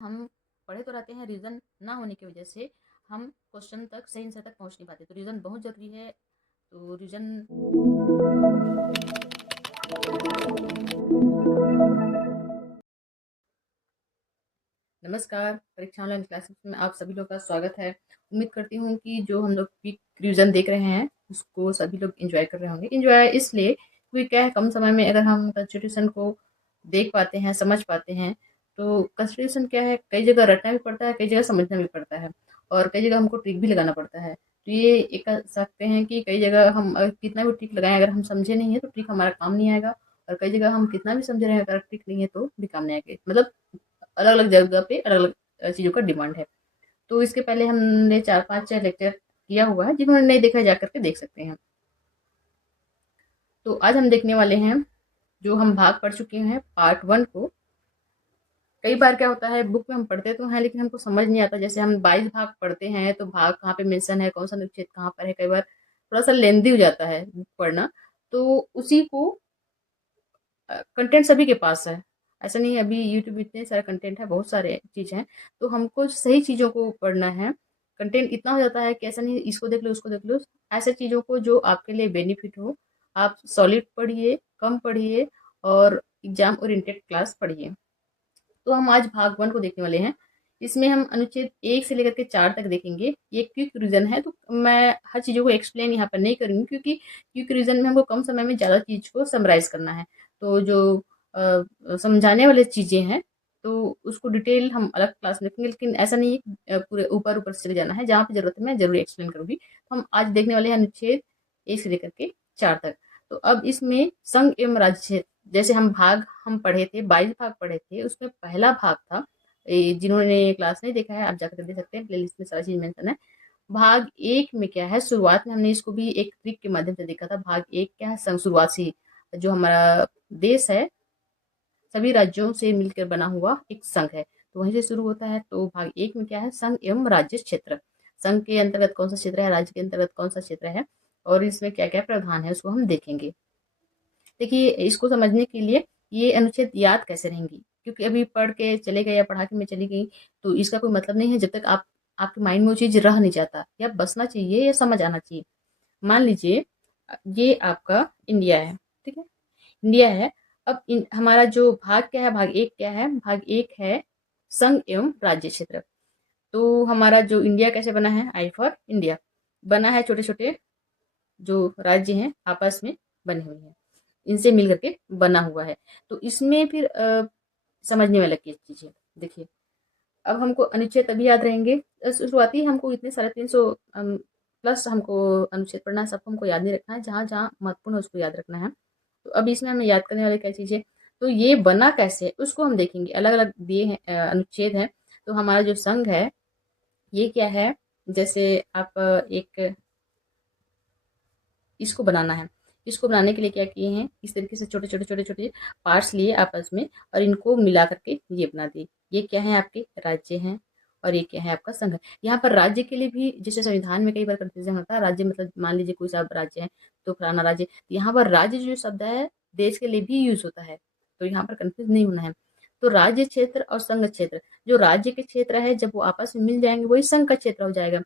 हम पढ़े तो रहते हैं, रीज़न ना होने की वजह से हम क्वेश्चन तक सही आंसर तक पहुंच नहीं पाते। तो रीज़न बहुत ज़रूरी है। तो रीज़न नमस्कार, परीक्षा ऑनलाइन क्लासेस में आप सभी लोग का स्वागत है। उम्मीद करती हूँ कि जो हम लोग क्विक रिवीजन देख रहे हैं उसको सभी लोग एंजॉय कर रहे होंगे। एंजॉय इसलिए क्योंकि क्या है, कम समय में अगर हम कॉन्स्टिट्यूशन को देख पाते हैं, समझ पाते हैं, तो कॉन्स्टिट्यूशन क्या है, कई जगह रटना भी पड़ता है, कई जगह समझना भी पड़ता है और कई जगह हमको ट्रिक भी लगाना पड़ता है। तो ये एक कह सकते हैं कि कई जगह हम कितना भी ट्रिक लगाएं, अगर हम समझे नहीं है तो ट्रिक हमारा काम नहीं आएगा, और कई जगह हम कितना भी समझ रहे हैं अगर ट्रिक नहीं है तो भी काम नहीं आएगा। मतलब अलग अलग जगह पे अलग अलग चीज़ों का डिमांड है। तो इसके पहले हमने 4-5 लेक्चर किया हुआ है, जिन्होंने नहीं देखा जा करके देख सकते हैं। तो आज हम देखने वाले हैं, जो हम भाग पढ़ चुके हैं पार्ट 1 को। कई बार क्या होता है, बुक में हम पढ़ते तो हैं लेकिन हमको समझ नहीं आता। जैसे हम 22 भाग पढ़ते हैं तो भाग कहाँ पे मेंशन है, कौन सा अनुच्छेद कहाँ पर है, कई बार थोड़ा सा लेंदी हो जाता है बुक पढ़ना। तो उसी को कंटेंट सभी के पास है, ऐसा नहीं है। अभी यूट्यूब में इतने सारे कंटेंट है, बहुत सारे चीज़ हैं, तो हमको सही चीज़ों को पढ़ना है। कंटेंट इतना हो जाता है कि ऐसा नहीं इसको देख लो उसको देख लो, ऐसे चीज़ों को जो आपके लिए बेनिफिट हो। आप सॉलिड पढ़िए, कम पढ़िए और एग्जाम ओरिएंटेड क्लास पढ़िए। तो हम आज भाग 1 को देखने वाले हैं। इसमें हम अनुच्छेद 1 से लेकर के 4 तक देखेंगे। ये क्विक रिवीजन है, तो मैं हर चीज़ों को एक्सप्लेन यहाँ पर नहीं करूँगी, क्योंकि क्विक रिवीजन में हमको कम समय में ज़्यादा चीज़ को समराइज़ करना है। तो जो समझाने वाली चीज़ें हैं, तो उसको डिटेल हम अलग क्लास में देखेंगे, लेकिन ऐसा नहीं है कि पूरे ऊपर-ऊपर से चले जाना है। जहाँ पे ज़रूरत है मैं ज़रूर एक्सप्लेन करूँगी। तो हम आज देखने वाले हैं अनुच्छेद 1 से लेकर के 4 तक। तो अब इसमें संघ एवं राज्य क्षेत्र, जैसे हम पढ़े थे, 22 भाग पढ़े थे, उसमें पहला भाग था। जिन्होंने क्लास नहीं देखा है आप जाकर देख सकते हैं, प्लेलिस्ट में सारा चीज़ मेंशन है। भाग 1 में क्या है, शुरुआत में हमने इसको भी एक ट्रिक के माध्यम से देखा था। भाग 1 क्या है, संघ शुरुआत से जो हमारा देश है सभी राज्यों से मिलकर बना हुआ एक संघ है, तो वहीं से शुरू होता है। तो भाग 1 में क्या है, संघ एवं राज्य क्षेत्र। संघ के अंतर्गत कौन सा क्षेत्र है, राज्य के अंतर्गत कौन सा क्षेत्र है, और इसमें क्या क्या प्रावधान है उसको हम देखेंगे। देखिए, इसको समझने के लिए ये अनुच्छेद याद कैसे रहेंगी, क्योंकि अभी पढ़ के चले गए या पढ़ा के मैं चली गई तो इसका कोई मतलब नहीं है, जब तक आप आपके माइंड में वो चीज़ रह नहीं जाता, या बसना चाहिए या समझ आना चाहिए। मान लीजिए ये आपका इंडिया है, ठीक है, इंडिया है। अब हमारा जो भाग क्या है, भाग 1 क्या है, भाग 1 है संघ एवं राज्य क्षेत्र। तो हमारा जो इंडिया कैसे बना है, आई फॉर इंडिया बना है, छोटे छोटे जो राज्य हैं आपस में बने हुए हैं, इनसे मिल करके बना हुआ है। तो इसमें फिर समझने वाला की चीज़ है। देखिए, अब हमको अनुच्छेद तभी याद रहेंगे, शुरुआती हमको इतने साढ़े 300 प्लस हमको अनुच्छेद पढ़ना है, सबको हमको याद नहीं रखना है, जहाँ जहाँ महत्वपूर्ण है उसको याद रखना है। तो अब इसमें हमें याद करने वाली क्या चीज़ है, तो ये बना कैसे है उसको हम देखेंगे। अलग अलग दिए हैं अनुच्छेद हैं। तो हमारा जो संघ है ये क्या है, जैसे आप एक इसको बनाना है। इसको बनाने के लिए क्या किए हैं, इस तरीके से छोटे छोटे छोटे छोटे पार्ट्स लिए आपस में और इनको मिला करके ये बना दिए। ये क्या है, आपके राज्य हैं, और ये क्या है, आपका संघ। यहाँ पर राज्य के लिए भी जैसे संविधान में कई बार कंफ्यूजन होता है, राज्य मतलब मान लीजिए कोई सा राज्य है तो फलाना राज्य। यहाँ पर राज्य जो शब्द है देश के लिए भी यूज होता है, तो यहाँ पर कंफ्यूज नहीं होना है। तो राज्य क्षेत्र और संघ क्षेत्र, जो राज्य के क्षेत्र है जब वो आपस में मिल जाएंगे वही संघ का क्षेत्र हो जाएगा।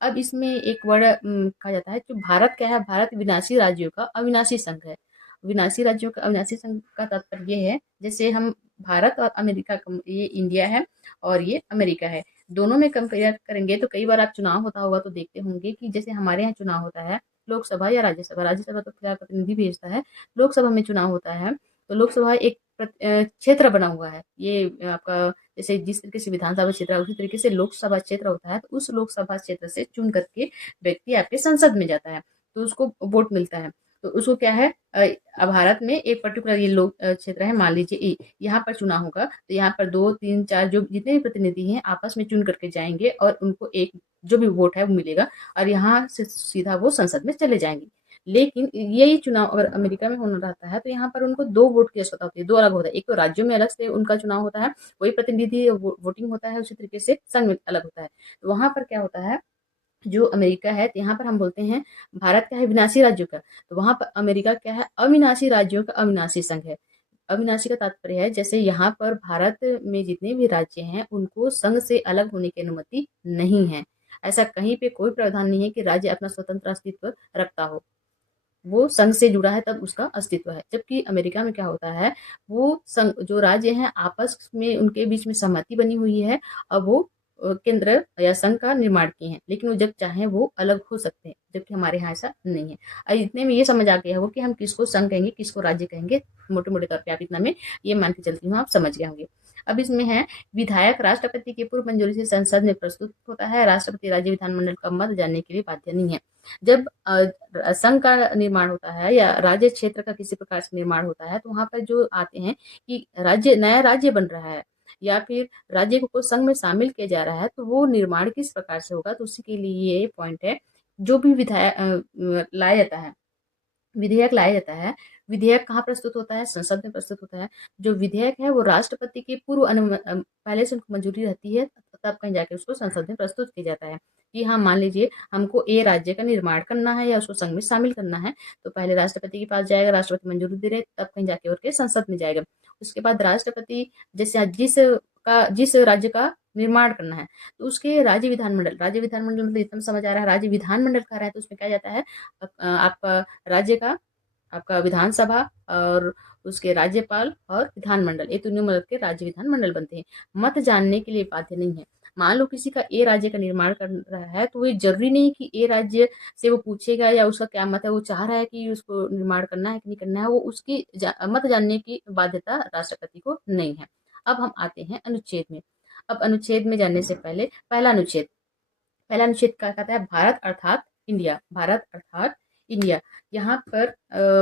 अब इसमें एक वर्ड कहा जाता है, जो भारत क्या है, भारत विनाशी राज्यों का अविनाशी संघ है। विनाशी राज्यों का अविनाशी संघ का तात्पर्य ये है, जैसे हम भारत और अमेरिका ये इंडिया है और ये अमेरिका है, दोनों में कंपेयर करेंगे तो कई बार आप चुनाव होता होगा तो देखते होंगे कि जैसे हमारे यहाँ चुनाव होता है लोकसभा या राज्यसभा, राज्यसभा तो फिलहाल प्रतिनिधि भेजता है, लोकसभा में चुनाव होता है। तो लोकसभा एक क्षेत्र बना हुआ है, ये आपका जैसे जिस तरीके से विधानसभा क्षेत्र है उसी तरीके से लोकसभा क्षेत्र होता है। तो उस लोकसभा क्षेत्र से चुन करके व्यक्ति आपके संसद में जाता है, तो उसको वोट मिलता है। तो उसको क्या है, भारत में एक पर्टिकुलर ये लोक क्षेत्र है, मान लीजिए यहाँ पर चुनाव होगा तो यहाँ पर 2 3 4 जो जितने भी प्रतिनिधि हैं आपस में चुन करके जाएंगे और उनको एक जो भी वोट है वो मिलेगा, और यहाँ से सीधा वो संसद में चले जाएंगे। लेकिन यही चुनाव अगर अमेरिका में होना रहता है तो यहाँ पर उनको 2 वोट की आवश्यकता होती है, 2 अलग होता है। एक तो राज्यों में अलग से उनका चुनाव होता है, वही प्रतिनिधि वोटिंग होता है, उसी तरीके से संघ में अलग होता है। तो वहां पर क्या होता है, जो अमेरिका है तो यहाँ पर हम बोलते हैं भारत क्या है, विनाशी राज्यों का, तो वहां पर अमेरिका क्या है, अविनाशी राज्यों का अविनाशी संघ है। अविनाशी का तात्पर्य है जैसे यहाँ पर भारत में जितने भी राज्य हैं उनको संघ से अलग होने की अनुमति नहीं है। ऐसा कहीं पे कोई प्रावधान नहीं है कि राज्य अपना स्वतंत्र अस्तित्व रखता हो। वो संघ से जुड़ा है तब उसका अस्तित्व है। जबकि अमेरिका में क्या होता है, वो संघ जो राज्य हैं आपस में उनके बीच में सहमति बनी हुई है और वो केंद्र या संघ का निर्माण किए हैं, लेकिन वो जब चाहें वो अलग हो सकते हैं, जबकि हमारे यहाँ ऐसा नहीं है। और इतने में ये समझ आ गया हो कि हम किसको संघ कहेंगे किसको राज्य कहेंगे, मोटे मोटे तौर पर आप इतना में ये मान के चलती हूँ आप समझ गए होंगे। अब इसमें है विधायक राष्ट्रपति की पूर्व मंजूरी से संसद में प्रस्तुत होता है। राष्ट्रपति राज्य विधानमंडल का मत जानने के लिए बाध्य नहीं है। जब संघ का निर्माण होता है या राज्य क्षेत्र का किसी प्रकार से निर्माण होता है तो वहां पर जो आते हैं कि राज्य नया राज्य बन रहा है या फिर राज्य को संघ में शामिल किया जा रहा है तो वो निर्माण किस प्रकार से होगा, तो उसी के लिए ये पॉइंट है। जो भी विधायक लाया जाता है, विधेयक लाया जाता है, विधेयक कहाँ प्रस्तुत होता है, संसद में प्रस्तुत होता है। जो विधेयक है वो राष्ट्रपति की पहले से उनको मंजूरी रहती है, तब कहीं जाके उसको संसद में प्रस्तुत किया जाता है कि हाँ मान लीजिए हमको ए राज्य का निर्माण करना है या उसको संघ में शामिल करना है, तो पहले राष्ट्रपति के पास जाएगा, राष्ट्रपति मंजूरी दे रहे तब कहीं जाके और के संसद में जाएगा। उसके बाद राष्ट्रपति जैसे जिस राज्य का निर्माण करना है तो उसके राज्य विधानमंडल मतलब इतना समझ आ रहा है, राज्य विधानमंडल का रहा है तो उसमें क्या जाता है, आपका राज्य का आपका विधानसभा और उसके राज्यपाल और विधानमंडल, ये तीनों मिलकर के राज्य विधानमंडल बनते हैं। मत जानने के लिए बाध्य नहीं है। मान लो किसी का ए राज्य का निर्माण कर रहा है तो ये जरूरी नहीं कि ए राज्य से वो पूछेगा या उसका क्या मत है, वो चाह रहा है कि उसको निर्माण करना है कि नहीं करना है, वो उसकी मत जानने की बाध्यता राष्ट्रपति को नहीं है। अब हम आते हैं अनुच्छेद में। अब अनुच्छेद में जानने से पहले पहला अनुच्छेद क्या कहता है, भारत अर्थात इंडिया। भारत अर्थात इंडिया, यहाँ पर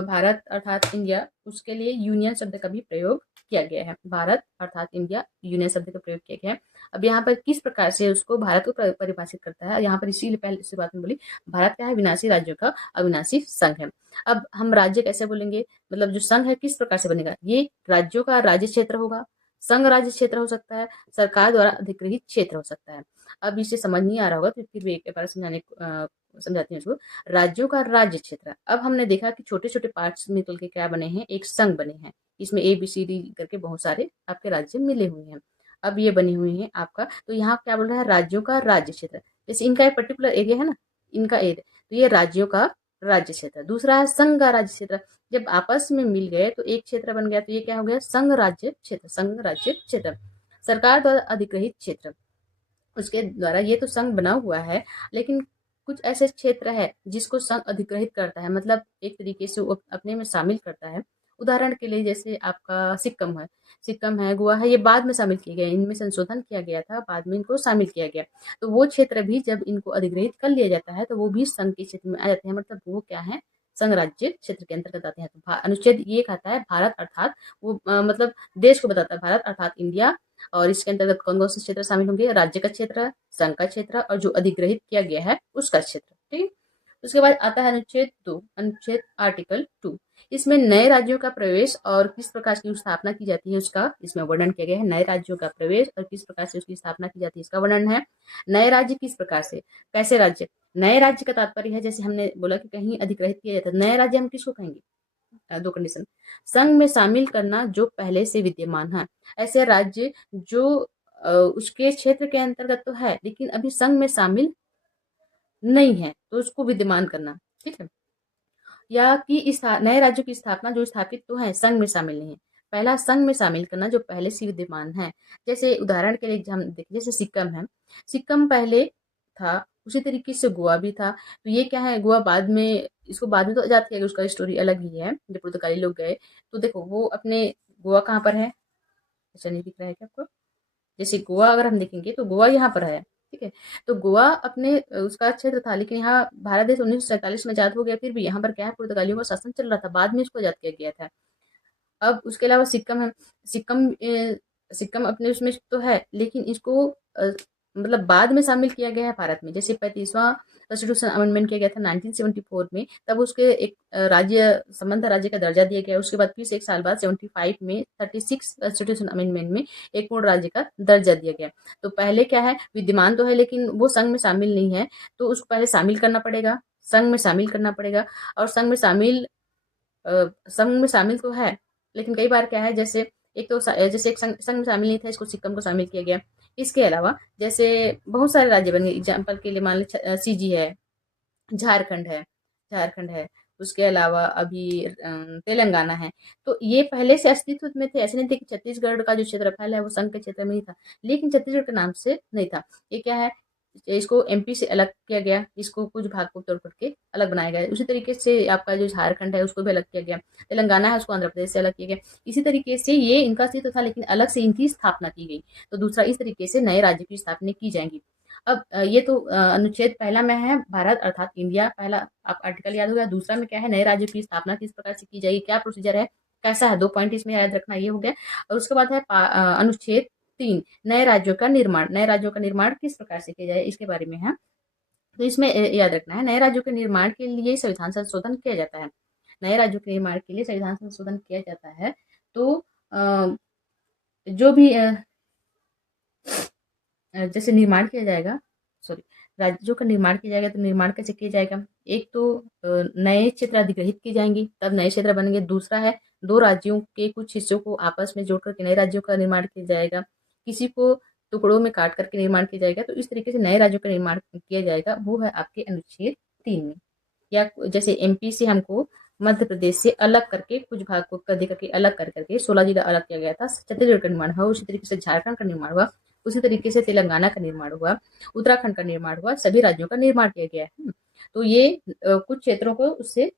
भारत अर्थात इंडिया, उसके लिए यूनियन शब्द का भी प्रयोग किया गया है। भारत अर्थात इंडिया, यूनियन शब्द का प्रयोग किया गया है। अब यहाँ पर किस प्रकार से उसको भारत को परिभाषित करता है, यहाँ पर इसीलिए पहले शुरुआत में बोली भारत क्या है, विनाशी राज्यों का अविनाशी संघ है। अब हम राज्य कैसे बोलेंगे, मतलब जो संघ है किस प्रकार से बनेगा, ये राज्यों का राज्य क्षेत्र होगा, संघ राज्य क्षेत्र हो सकता है, सरकार द्वारा अधिकृत क्षेत्र हो सकता है। अब इसे समझ नहीं आ रहा होगा तो फिर भी एक बार समझाती हूँ इसको। राज्यों का राज्य क्षेत्र, अब हमने देखा कि छोटे छोटे पार्ट्स निकल के क्या बने हैं, एक संघ बने हैं, इसमें ABCD करके बहुत सारे आपके राज्य मिले हुए हैं। अब ये बनी हुई है आपका, तो यहाँ क्या बोल रहा है, राज्यों का राज्य क्षेत्र, जैसे इनका एक पर्टिकुलर एरिया है ना, इनका एरिया, तो ये राज्यों का राज्य क्षेत्र। दूसरा है संघ का राज्य क्षेत्र, जब आपस में मिल गए तो एक क्षेत्र बन गया, तो ये क्या हो गया, संघ राज्य क्षेत्र। संघ राज्य क्षेत्र, सरकार द्वारा अधिग्रहित क्षेत्र, उसके द्वारा ये तो संघ बना हुआ है, लेकिन कुछ ऐसे क्षेत्र है जिसको संघ अधिग्रहित करता है, मतलब एक तरीके से वो अपने में शामिल करता है। उदाहरण के लिए जैसे आपका सिक्किम है, गोवा है, ये बाद में शामिल किए गए, इनमें संशोधन किया गया था, बाद में इनको शामिल किया गया। तो वो क्षेत्र भी जब इनको अधिग्रहित कर लिया जाता है तो वो भी संघ के क्षेत्र में आ जाते हैं, मतलब वो क्या है, संघ राज्य क्षेत्र के अंतर्गत आते हैं। तो अनुच्छेद ये कहता है भारत अर्थात वो मतलब देश को बताता है, भारत अर्थात इंडिया, और इसके अंतर्गत कौन कौन से क्षेत्र शामिल होंगे, राज्य का क्षेत्र, संघ का क्षेत्र और जो अधिग्रहित किया गया है उसका क्षेत्र। ठीक, उसके बाद आता है अनुच्छेद 2, अनुच्छेद आर्टिकल 2। इसमें नए राज्यों का प्रवेश और किस प्रकार की स्थापना की जाती है उसका इसमें वर्णन किया गया है। नए राज्यों का प्रवेश और किस प्रकार से उसकी स्थापना की जाती है इसका वर्णन है। नए राज्य किस प्रकार से, कैसे राज्य, नए राज्य का तात्पर्य है जैसे हमने बोला कि कहीं अधिग्रहित किया जाता है, नए राज्य हम किसको कहेंगे, दो कंडीशन, संघ में शामिल करना जो पहले से विद्यमान है, ऐसे राज्य जो उसके क्षेत्र के अंतर्गत तो है लेकिन अभी संघ में शामिल नहीं है तो उसको विद्यमान करना। ठीक है, या कि इस नए राज्यों की स्थापना जो स्थापित तो है संघ में शामिल नहीं है। पहला संघ में शामिल करना जो पहले से विद्यमान है, जैसे उदाहरण के लिए हम देखें, जैसे सिक्किम है, सिक्किम पहले था, उसी तरीके से गोवा भी था। तो ये क्या है, गोवा बाद में, इसको बाद में तो आजाद किया गया, उसका स्टोरी अलग ही है, जब पुर्तगाली लोग गए तो देखो वो अपने गोवा कहाँ पर है, ऐसा नहीं दिख रहा है क्या आपको, जैसे गोवा अगर हम देखेंगे तो गोवा यहाँ पर है। ठीक है, तो गोवा अपने उसका क्षेत्र था, लेकिन यहाँ भारत देश 1947 में आजाद हो गया, फिर भी यहाँ पर क्या है, पुर्तगालियों का शासन चल रहा था, बाद में इसको आजाद किया गया था। अब उसके अलावा सिक्किम है, सिक्किम अपने उसमें तो है लेकिन इसको मतलब बाद में शामिल किया गया है भारत में, जैसे 35वां कॉन्स्टिट्यूशन अमेंडमेंट किया गया था 1974 में, तब उसके एक राज्य संबंध राज्य का दर्जा दिया गया। उसके बाद फिर से एक साल बाद 75 में 36 कॉन्स्टिट्यूशन अमेंडमेंट में एक पूर्ण राज्य का दर्जा दिया गया। तो पहले क्या है, विद्यमान तो है लेकिन वो संघ में शामिल नहीं है, तो उसको पहले शामिल करना पड़ेगा, संघ में शामिल करना पड़ेगा। और संघ में शामिल तो है लेकिन कई बार क्या है, जैसे एक तो जैसे एक संघ में शामिल नहीं था, इसको सिक्किम को शामिल किया गया। इसके अलावा जैसे बहुत सारे राज्य बन गए, एग्जाम्पल के लिए मान लीजिए सीजी है, झारखंड है, झारखंड है, उसके अलावा अभी तेलंगाना है। तो ये पहले से अस्तित्व में थे, ऐसे नहीं थे कि छत्तीसगढ़ का जो क्षेत्रफल है वो संघ के क्षेत्र में ही था, लेकिन छत्तीसगढ़ के नाम से नहीं था। ये क्या है, इसको एमपी से अलग किया गया, इसको कुछ भाग को तोड़ करके अलग बनाया गया। उसी तरीके से आपका जो झारखंड है उसको भी अलग किया गया, तेलंगाना है उसको आंध्र प्रदेश से अलग किया गया। इसी तरीके से ये इनका अस्तित्व था, लेकिन अलग से इनकी स्थापना की गई। तो दूसरा, इस तरीके से नए राज्य की स्थापना की जाएंगी। अब ये तो अनुच्छेद पहला में है भारत अर्थात इंडिया, पहला आप आर्टिकल याद हो गया। दूसरा में क्या है, नए राज्यों की स्थापना किस प्रकार से की जाएगी, क्या प्रोसीजर है, कैसा है, 2 पॉइंट इसमें याद रखना, ये हो गया। और उसके बाद है अनुच्छेद 3, नए राज्यों का निर्माण। नए राज्यों का निर्माण किस प्रकार से किया जाए इसके बारे में है। तो इसमें याद रखना है, नए राज्यों के निर्माण के लिए संविधान संशोधन किया जाता है। नए राज्यों के निर्माण के लिए संविधान संशोधन किया जाता है। तो जो भी जैसे निर्माण किया जाएगा, सॉरी, राज्यों का निर्माण किया जाएगा, तो निर्माण कैसे किया जाएगा, एक तो नए क्षेत्र अधिग्रहित किए जाएंगे, तब नए क्षेत्र बनेंगे। दूसरा है, दो राज्यों के कुछ हिस्सों को आपस में जोड़ करके नए राज्यों का निर्माण किया जाएगा, किसी को टुकड़ों में काट करके निर्माण किया जाएगा। तो इस तरीके से नए राज्यों का निर्माण किया जाएगा, वो है आपके अनुच्छेद 3 में। या जैसे एमपी से हमको मध्य प्रदेश से अलग करके कुछ भाग को कर करके अलग कर करके 16 जिला अलग किया गया था, छत्तीसगढ़ का निर्माण हुआ। उसी तरीके से झारखंड का निर्माण हुआ, उसी तरीके से तेलंगाना का निर्माण हुआ, उत्तराखंड का निर्माण हुआ, सभी राज्यों का निर्माण किया गया है। तो ये कुछ क्षेत्रों को उससे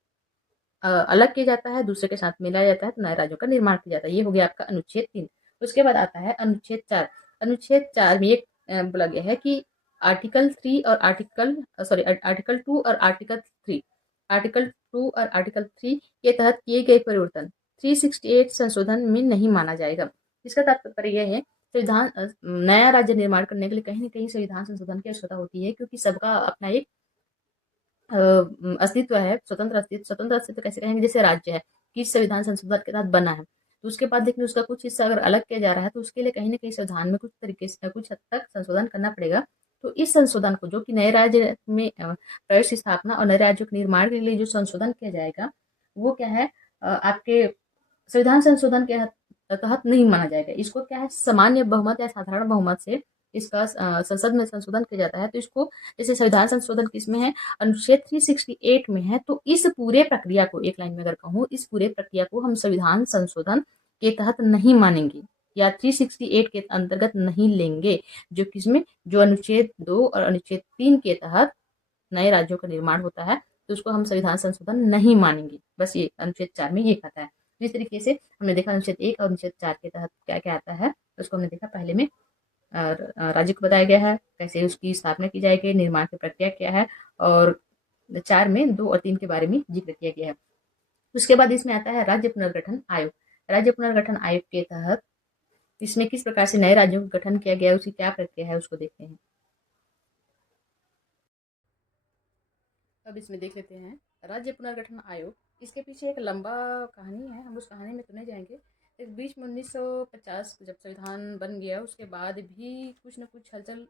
अलग किया जाता है, दूसरे के साथ मिलाया जाता है, तो नए राज्यों का निर्माण किया जाता है। ये हो गया आपका अनुच्छेद 3। उसके बाद आता है अनुच्छेद 4। अनुच्छेद 4 में ये बोला गया है कि आर्टिकल 3 और आर्टिकल 2 और आर्टिकल 3, आर्टिकल 2 और आर्टिकल 3 के तहत किए गए परिवर्तन 368 संशोधन में नहीं माना जाएगा। इसका तात्पर्य यह है, संविधान नया राज्य निर्माण करने के लिए कहीं न कहीं संविधान संशोधन की आवश्यकता होती है, क्योंकि सबका अपना एक अस्तित्व है, स्वतंत्र अस्तित्व कैसे कहेंगे, जैसे राज्य है, किस संविधान संशोधन के तहत बना है, तो उसके बाद देखिए उसका कुछ हिस्सा अगर अलग किया जा रहा है, तो उसके लिए कहीं न कहीं संविधान में कुछ तरीके से कुछ हद तक संशोधन करना पड़ेगा। तो इस संशोधन को, जो कि नए राज्य में प्रवेश की स्थापना और नए राज्यों के निर्माण के लिए जो संशोधन किया जाएगा, वो क्या है, आपके संविधान संशोधन के तहत नहीं माना जाएगा। इसको क्या है, सामान्य बहुमत या साधारण बहुमत से इसका संसद में संशोधन किया जाता है। तो इसको, जैसे संविधान संशोधन किसमें है, अनुच्छेद 368 में है। तो इस पूरे प्रक्रिया को, एक लाइन में अगर कहूँ, इस पूरे प्रक्रिया को हम संविधान संशोधन के तहत नहीं मानेंगे या 368 के अंतर्गत नहीं लेंगे, जो किसमें, जो अनुच्छेद 2 और अनुच्छेद 3 के तहत नए राज्यों का निर्माण होता है, तो उसको हम संविधान संशोधन नहीं मानेंगे। बस ये अनुच्छेद 4 में ये कहता है। इस तरीके से हमने देखा अनुच्छेद 1 और अनुच्छेद 4 के तहत क्या क्या आता है, उसको हमने देखा। पहले में राज्य को बताया गया है, कैसे उसकी स्थापना की जाएगी, निर्माण की प्रक्रिया क्या है, और 4 में 2 और 3 के बारे में जिक्र किया गया है। उसके बाद इसमें आता है राज्य पुनर्गठन आयोग। राज्य पुनर्गठन आयोग के तहत इसमें किस प्रकार से नए राज्यों का गठन किया गया है, उसकी क्या प्रक्रिया है, उसको देखते हैं। अब इसमें देख लेते हैं राज्य पुनर्गठन आयोग। इसके पीछे एक लंबा कहानी है, हम उस कहानी में तो नहीं जाएंगे। इस बीच में 1950 जब संविधान बन गया, उसके बाद भी कुछ न कुछ हलचल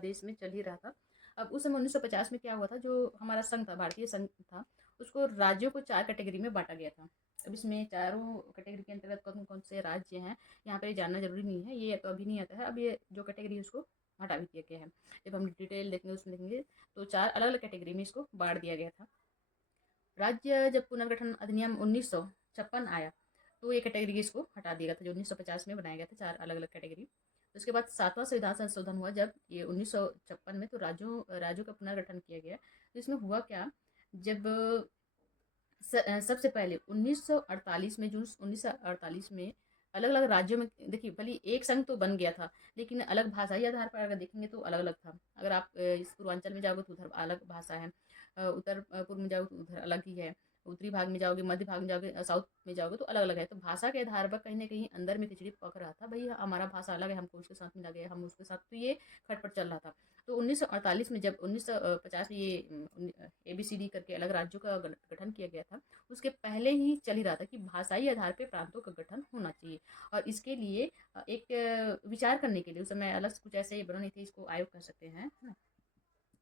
देश में चल ही रहा था। अब उस समय 1950 में क्या हुआ था, जो हमारा संघ था, भारतीय संघ था, उसको राज्यों को 4 कैटेगरी में बांटा गया था। अब इसमें चारों कैटेगरी के अंतर्गत कौन कौन से राज्य हैं, यहाँ पे जानना जरूरी नहीं है, ये तो अभी नहीं आता है। अब ये जो कैटेगरी है उसको हटा भी दिया गया है। जब हम डिटेल देखेंगे उसमें देखेंगे, तो 4 अलग अलग कैटेगरी में इसको बांट दिया गया था। राज्य जब पुनर्गठन अधिनियम 1956 आया, तो ये कैटेगरी इसको हटा दिया गया था, जो 1950 में बनाया गया था, 4 अलग अलग कैटेगरी। उसके बाद 7वां संविधान संशोधन हुआ जब, ये 1956 में, तो राज्यों राज्यों का पुनर्गठन किया गया। तो इसमें हुआ क्या, जब सबसे पहले 1948 में, जून 1948 में अलग अलग राज्यों में, देखिए भले एक संघ तो बन गया था, लेकिन अलग भाषाई आधार पर अगर देखेंगे तो अलग अलग था। अगर आप इस पूर्वांचल में जाओगे तो उधर अलग भाषा है, उत्तर पूर्व में जाओगे तो उधर अलग ही है, उत्तरी भाग में जाओगे, मध्य भाग में जाओगे, साउथ में जाओगे तो अलग अलग है। तो भाषा के आधार पर कहीं ना कहीं अंदर में खिचड़ी पक रहा था, भाई हमारा भाषा अलग है, हमको उसके साथ मिला गया, हम उसके साथ, तो ये खटपट चल रहा था। तो 1948 में, जब 1950 में ये ABCD करके अलग राज्यों का गठन किया गया था, उसके पहले ही चल ही रहा था कि भाषाई आधार पर प्रांतों का गठन होना चाहिए। और इसके लिए एक विचार करने के लिए उस समय अलग से कुछ ऐसे बना नहीं थे, इसको आयोग कह सकते हैं, है ना।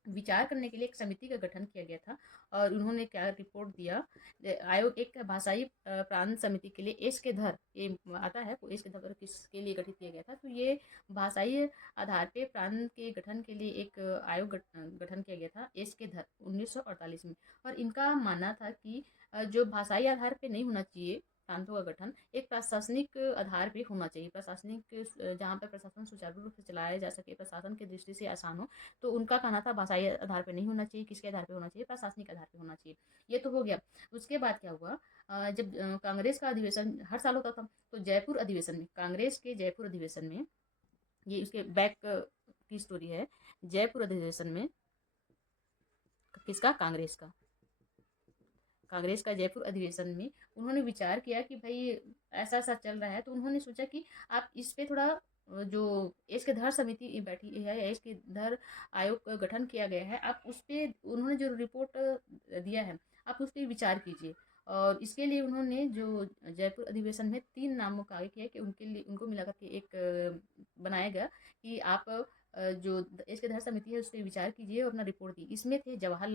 विचार करने के लिए एक समिति का गठन किया गया था। और उन्होंने क्या रिपोर्ट दिया, आयोग एक भाषाई प्रांत समिति के लिए एस के धर ये आता है, वो एस के धर किसके लिए गठित किया गया था, तो ये भाषाई आधार पे प्रांत के गठन के लिए एक आयोग गठन किया गया था एस के धर 1948 में। और इनका मानना था कि जो भाषाई आधार पे नहीं होना चाहिए प्रांतों का गठन, एक प्रशासनिक आधार पे होना चाहिए। प्रशासनिक जहाँ पर प्रशासन सुचारू रूप से चलाया जा सके, प्रशासन की दृष्टि से आसान हो, तो उनका कहना था भाषाई आधार पे नहीं होना चाहिए। किसके आधार पे होना चाहिए? प्रशासनिक आधार पे होना चाहिए। ये तो हो गया। उसके बाद क्या हुआ, जब कांग्रेस का अधिवेशन हर साल होता था, तो जयपुर अधिवेशन में, कांग्रेस के जयपुर अधिवेशन में, ये उसके बैक की स्टोरी है। जयपुर अधिवेशन में किसका? कांग्रेस का जयपुर अधिवेशन में उन्होंने विचार किया कि भाई ऐसा ऐसा चल रहा है, तो उन्होंने सोचा कि आप इस पे थोड़ा जो एस के धर समिति बैठी है, एस के धर आयोग का गठन किया गया है, आप उस पे उन्होंने जो रिपोर्ट दिया है, आप उस पर विचार कीजिए। और इसके लिए उन्होंने जो जयपुर अधिवेशन में 3 नामों का आगे किया कि उनके लिए उनको मिला करके एक बनाया गया कि आप जो एस के धर समिति है उस पर विचार कीजिए और अपना रिपोर्ट दी। इसमें थे जवाहर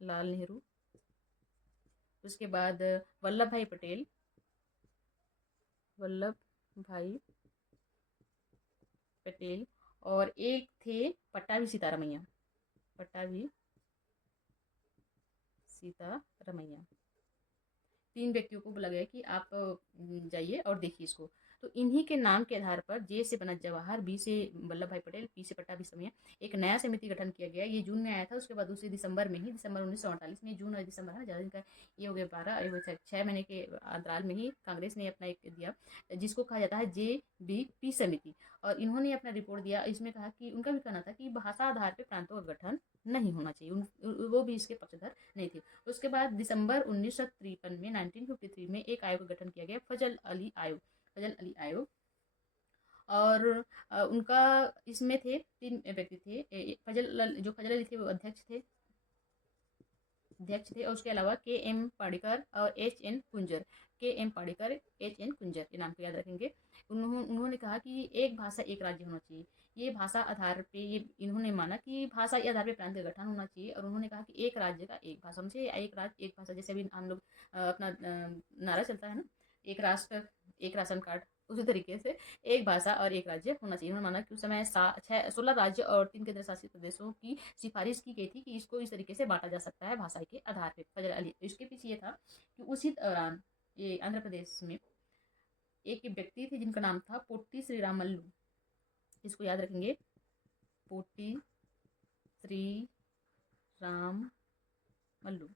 लाल नेहरू, उसके बाद वल्लभ भाई पटेल, और एक थे पट्टाभी सीतारमैया। 3 व्यक्तियों को बोला गया कि आप जाइए और देखिए इसको। तो इन्हीं के नाम के आधार पर जे से बना जवाहर, बी से वल्लभ भाई पटेल, पी से पट्टाभी समैया, एक नया समिति गठन किया गया। ये जून में आया था। उसके बाद दूसरे दिसंबर में ही, दिसंबर 1948 में, जून और दिसंबर है ज़्यादा दिन का, ये हो गया 12 6 महीने के अंतराल में ही कांग्रेस ने अपना एक दिया, जिसको कहा जाता है JBP समिति। और इन्होंने अपना रिपोर्ट दिया। इसमें कहा कि उनका भी कहना था कि भाषा आधार पर प्रांतों का गठन नहीं होना चाहिए। वो भी इसके पक्षधर नहीं थे। उसके बाद दिसंबर 1953 में 1953 में एक आयोग का गठन किया गया, फजल अली आयोग। और उनका इसमें थे 3 व्यक्ति थे। फजल अली थे वो अध्यक्ष थे, और उसके अलावा KM पाडेकर और एच एन कुंजर, ये नाम को याद रखेंगे। उन्होंने कहा कि एक भाषा एक राज्य होना चाहिए। ये भाषा आधार पे, ये इन्होंने माना कि भाषा के आधार पे प्रांत का गठन होना चाहिए। और उन्होंने कहा कि एक राज्य का एक भाषा, हमसे एक राज्य एक भाषा, जैसे अभी हम लोग अपना नारा चलता है ना, एक राष्ट्र एक राशन कार्ड, उसी तरीके से एक भाषा और एक राज्य होना चाहिए। उन्होंने माना कि उस समय 16 राज्य और 3 केंद्र शासित प्रदेशों की सिफारिश की गई थी कि इसको इस तरीके से बांटा जा सकता है भाषा के आधार पर। फजल अली, इसके पीछे ये था कि उसी दौरान ये आंध्र प्रदेश में एक व्यक्ति थे जिनका नाम था पोट्टी श्रीरामल्लू। इसको याद रखेंगे, पोट्टी श्री राम मल्लू।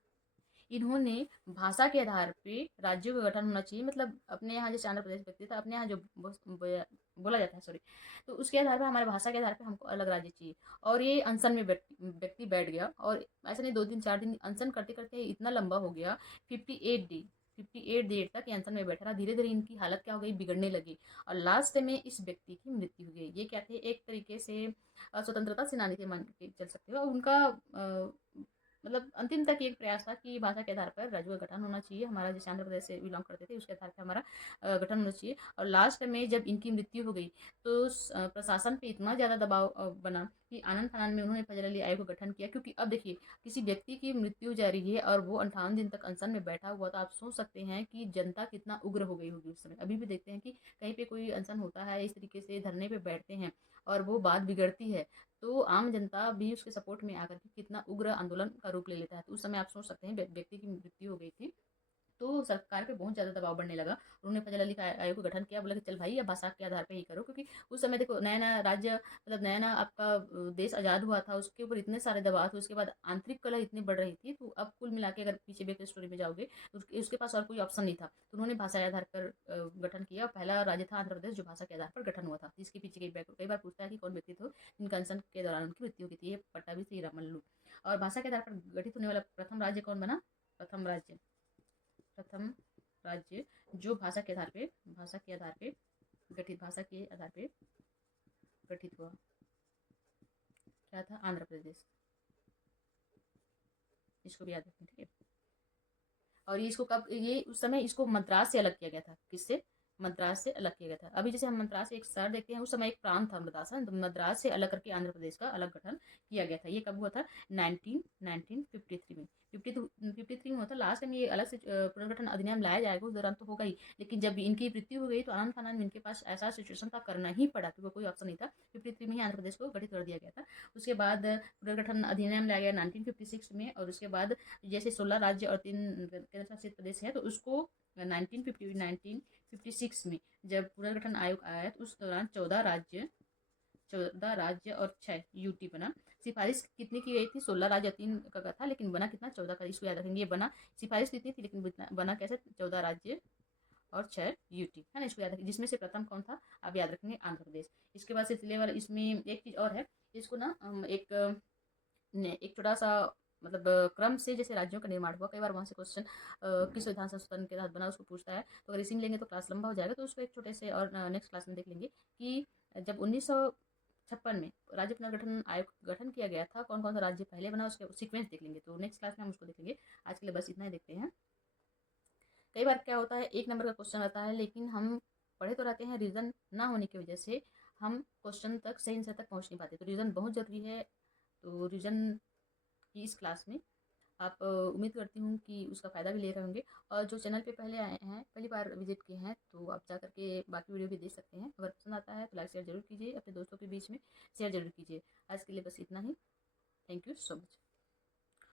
इन्होंने भाषा के आधार पे राज्यों का गठन होना चाहिए, मतलब अपने यहाँ जैसे आंध्र प्रदेश व्यक्ति था, अपने यहाँ जो बोला जाता है, सॉरी, तो उसके आधार पर हमारे भाषा के आधार पर हमको अलग राज्य चाहिए। और ये अनशन में व्यक्ति बैठ गया, और ऐसे नहीं 2 दिन 4 दिन अनशन करते करते इतना लंबा हो गया, 58 डेज तक ये अनशन में बैठा रहा। धीरे धीरे इनकी हालत क्या हो गई, बिगड़ने लगी, और लास्ट में इस व्यक्ति की मृत्यु हो गई। ये क्या थे, एक तरीके से स्वतंत्रता सेनानी थे मान के चल सकते हो। और उनका मतलब अंतिम तक एक प्रयास था कि भाषा के आधार पर राज्यों का गठन होना चाहिए। हमारा जैसे आंध्र प्रदेश से बिलोंग करते थे, उसके आधार पर हमारा गठन होना चाहिए। और लास्ट में जब इनकी मृत्यु हो गई, तो प्रशासन पे इतना ज़्यादा दबाव बना कि आनन फानन में उन्होंने फजल अली आयोग का गठन किया। क्योंकि अब देखिए, किसी व्यक्ति की मृत्यु जा रही है और वो 58 दिन तक अनशन में बैठा हुआ, तो आप सोच सकते हैं कि जनता कितना उग्र हो गई होगी उस समय। अभी भी देखते हैं कि कहीं पे कोई अनशन होता है, इस तरीके से धरने पे बैठते हैं और वो बात बिगड़ती है, तो आम जनता भी उसके सपोर्ट में आकर के कितना उग्र आंदोलन का रूप ले लेता है। तो उस समय आप सोच सकते हैं व्यक्ति की मृत्यु हो गई थी, तो सरकार पे बहुत ज़्यादा दबाव बढ़ने लगा। उन्होंने फजल अली का आयोग का गठन किया, बोला कि चल भाई अब भाषा के आधार पे ही करो। क्योंकि उस समय देखो, नया नया राज्य, मतलब नया नया आपका देश आज़ाद हुआ था, उसके ऊपर इतने सारे दबाव थे। उसके बाद आंतरिक कलह इतनी बढ़ रही थी, तो अब कुल मिला के अगर पीछे बैक स्टोरी में जाओगे तो उसके पास और कोई ऑप्शन नहीं था। तो उन्होंने भाषा के आधार पर गठन किया। पहला राज्य था आंध्र प्रदेश जो भाषा के आधार पर गठन हुआ था। इसके पीछे कई बार पूछता है कि कौन व्यक्ति थे जिनका अनशन के दौरान उनकी मृत्यु की थी। ये पट्टाभी श्री रामल्लू। और भाषा के आधार पर गठित होने वाला प्रथम राज्य कौन बना? प्रथम राज्य जो भाषा के आधार पे गठित हुआ, क्या था? आंध्र प्रदेश। इसको भी याद रखें, ठीक है। और ये इसको कब, ये उस समय इसको मद्रास से अलग किया गया था। किससे? मद्रास से अलग किया गया था। अभी जैसे हम मद्रास एक शहर देखते हैं, उस समय एक प्रांत था मद्रास, तो मद्रास से अलग करके आंध्र प्रदेश का अलग गठन किया गया था। ये कब हुआ था? 1953 में। 53 में हुआ था। लास्ट टाइम ये अलग से पुनर्गठन अधिनियम लाया जाएगा, उस दौरान तो होगा ही, लेकिन जब इनकी मृत्यु हो गई तो आनंद फानंद इनके पास ऐसा सिचुएशन था, करना ही पड़ा क्योंकि कोई ऑप्शन नहीं था। 53 में ही आंध्र प्रदेश को गठित कर दिया गया था। उसके बाद पुनर्गठन अधिनियम लाया गया 1956 में, और उसके बाद जैसे 16 राज्य और 3 केंद्र शासित प्रदेश है, तो उसको 1956 में जब पुनर्गठन आयोग आया तो उस दौरान 14 राज्य और 6 यूटी बना। सिफारिश कितनी की गई थी? 16 राज्य 3 का था, लेकिन बना कितना? 14 का। इसको याद रखेंगे, ये बना, सिफारिश कितनी थी लेकिन बना कैसे? 14 राज्य और 6 यूटी, है ना। इसको याद रखेंगे, जिसमें से प्रथम कौन था? आप याद रखेंगे, आंध्र प्रदेश। इसके बाद सिलसिलेवार इसमें एक चीज और है, इसको ना एक छोटा सा मतलब क्रम से जैसे राज्यों का निर्माण हुआ, कई बार वहां से क्वेश्चन किस संविधान संशोधन के तहत बना उसको पूछता है, तो अगर इसी लेंगे तो क्लास लंबा हो जाएगा, तो उसको एक छोटे से और नेक्स्ट क्लास में देख लेंगे कि जब 1956 में राज्य पुनर्गठन आयोग गठन किया गया था, कौन कौन सा राज्य पहले बना, उसके सीक्वेंस देख लेंगे, तो नेक्स्ट क्लास में हम उसको देख लेंगे। आज के लिए बस इतना ही देखते हैं। कई बार क्या होता है, 1 नंबर का क्वेश्चन आता है, लेकिन हम पढ़े तो रहते हैं, रीजन ना होने की वजह से हम क्वेश्चन तक सही आंसर तक पहुंच नहीं पाते, तो रीजन बहुत जरूरी है। तो रीजन की इस क्लास में आप उम्मीद करती हूँ कि उसका फ़ायदा भी ले रहे होंगे, और जो चैनल पे पहले आए हैं, पहली बार विजिट किए हैं, तो आप जा करके बाकी वीडियो भी देख सकते हैं। अगर पसंद आता है तो लाइक शेयर जरूर कीजिए, अपने दोस्तों के बीच में शेयर जरूर कीजिए। आज के लिए बस इतना ही। Thank you so much.